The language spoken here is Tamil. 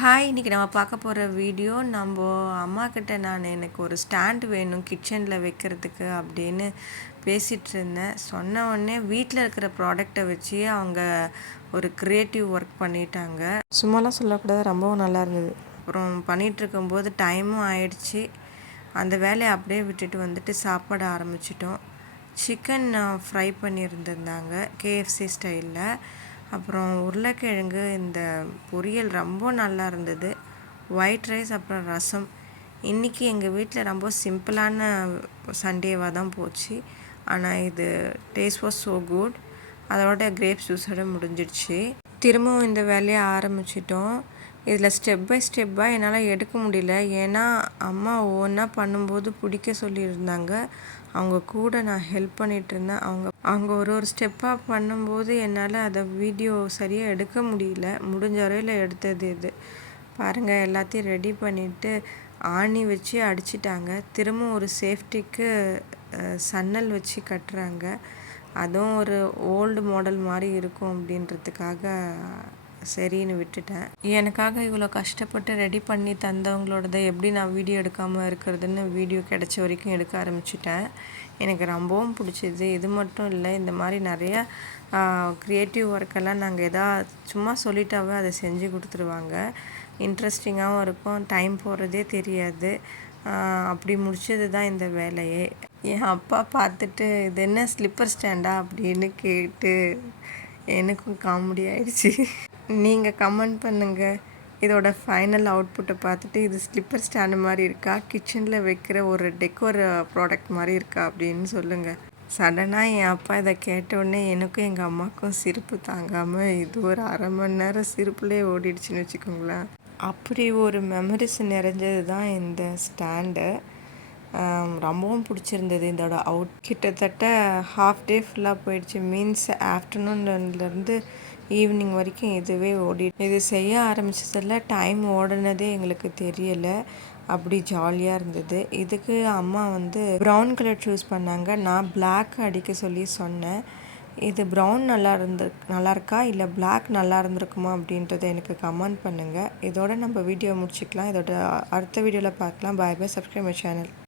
ஹாய்! இன்றைக்கி நம்ம பார்க்க போகிற வீடியோ அம்மாக்கிட்ட எனக்கு ஒரு ஸ்டாண்ட் வேணும் கிச்சனில் வைக்கிறதுக்கு அப்படின்னு பேசிகிட்டு இருந்தேன். சொன்ன உடனே வீட்டில் இருக்கிற ப்ராடக்டை வச்சு அவங்க ஒரு க்ரியேட்டிவ் ஒர்க் பண்ணிட்டாங்க. சும்மாலாம் சொல்லக்கூடாது, ரொம்பவும் நல்லா இருந்தது. அப்புறம் பண்ணிகிட்ருக்கும்போது டைமும் ஆயிடுச்சு. அந்த வேலையை அப்படியே விட்டுட்டு வந்துட்டு சாப்பாடு ஆரம்பிச்சிட்டோம். சிக்கன் ஃப்ரை பண்ணியிருந்திருந்தாங்க கேஎஃப்சி ஸ்டைலில். அப்புறம் உருளைக்கிழங்கு இந்த பொரியல் ரொம்ப நல்லா இருந்தது. ஒயிட் ரைஸ் அப்புறம் ரசம். இன்றைக்கி எங்கள் வீட்டில் ரொம்ப சிம்பிளான சண்டேவாக தான் போச்சு. ஆனால் இது டேஸ்ட் வாஸ் ஸோ குட். அதோட கிரேப்ஸ் ஜூஸோட முடிஞ்சிடுச்சு. திரும்பவும் இந்த வேலையை ஆரம்பிச்சிட்டோம். இதில் ஸ்டெப் பை ஸ்டெப்பாக என்னால் எடுக்க முடியல. ஏன்னா அம்மா ஒவ்வொன்றா பண்ணும்போது பிடிக்க சொல்லியிருந்தாங்க. அவங்க கூட நான் ஹெல்ப் பண்ணிகிட்டு இருந்தேன். அவங்க ஒரு ஸ்டெப்பாக பண்ணும்போது என்னால் அதை வீடியோ சரியாக எடுக்க முடியல. முடிஞ்ச வரையில் எடுத்தது இது. பாருங்கள், எல்லாத்தையும் ரெடி பண்ணிவிட்டு ஆணி வச்சு அடிச்சிட்டாங்க. திரும்ப ஒரு சேஃப்டிக்கு சன்னல் வச்சு கட்டுறாங்க. அதுவும் ஒரு ஓல்டு மாடல் மாதிரி இருக்கும் அப்படின்றதுக்காக சரின்னு விட்டுட்டேன். எனக்காக இவ்வளோ கஷ்டப்பட்டு ரெடி பண்ணி தந்தவங்களோடதை எப்படி நான் வீடியோ எடுக்காமல் இருக்கிறதுன்னு வீடியோ கிடைச்ச வரைக்கும் எடுக்க ஆரம்பிச்சிட்டேன். எனக்கு ரொம்பவும் பிடிச்சிது. இது மட்டும் இல்லை, இந்த மாதிரி நிறையா க்ரியேட்டிவ் ஒர்க்கெல்லாம் நாங்கள் சும்மா சொல்லிட்டாவே அதை செஞ்சு கொடுத்துருவாங்க. இன்ட்ரெஸ்டிங்காகவும் இருக்கும், டைம் போகிறதே தெரியாது. அப்படி முடிச்சது தான் இந்த வேலையே. என் அப்பா பார்த்துட்டு இது என்ன ஸ்லிப்பர் ஸ்டாண்டா அப்படின்னு கேட்டு எனக்கும் காமெடி ஆயிடுச்சு. நீங்கள் கமெண்ட் பண்ணுங்கள், இதோட ஃபைனல் அவுட்புட்டை பார்த்துட்டு இது ஸ்லிப்பர் ஸ்டாண்டு மாதிரி இருக்கா, கிச்சனில் வைக்கிற ஒரு டெக்கோர் ப்ராடக்ட் மாதிரி இருக்கா அப்படின்னு சொல்லுங்கள். சடனாக என் அப்பா இதை கேட்டவுடனே எனக்கும் எங்கள் அம்மாவுக்கும் சிரிப்பு தாங்காமல் இது ஒரு அரை மணி நேரம் சிரிப்புலேயே ஓடிடுச்சுன்னு வச்சுக்கோங்களேன். அப்படி ஒரு மெமரிஸ் நிறைஞ்சது தான் இந்த ஸ்டாண்டு. ரொம்பவும் பிடிச்சிருந்தது. இதோட கிட்டத்தட்ட ஹாஃப் டே ஃபுல்லாக போயிடுச்சு. மீன்ஸ் ஆஃப்டர்நூன்லேருந்து ஈவினிங் வரைக்கும் இதுவே இது செய்ய ஆரம்பிச்சதில் டைம் ஓடினதே எங்களுக்கு தெரியலை. அப்படி ஜாலியாக இருந்தது. இதுக்கு அம்மா ப்ரௌன் கலர் சூஸ் பண்ணாங்க. நான் பிளாக் அடிக்க சொல்லி சொன்னேன். இது ப்ரௌன் நல்லா இருக்கா இல்லை பிளாக் நல்லா இருந்திருக்குமா அப்படின்றத எனக்கு கமெண்ட் பண்ணுங்கள். இதோட நம்ம வீடியோ முடிச்சுக்கலாம். இதோட அடுத்த வீடியோவில் பார்க்கலாம். Bye bye. Subscribe my channel.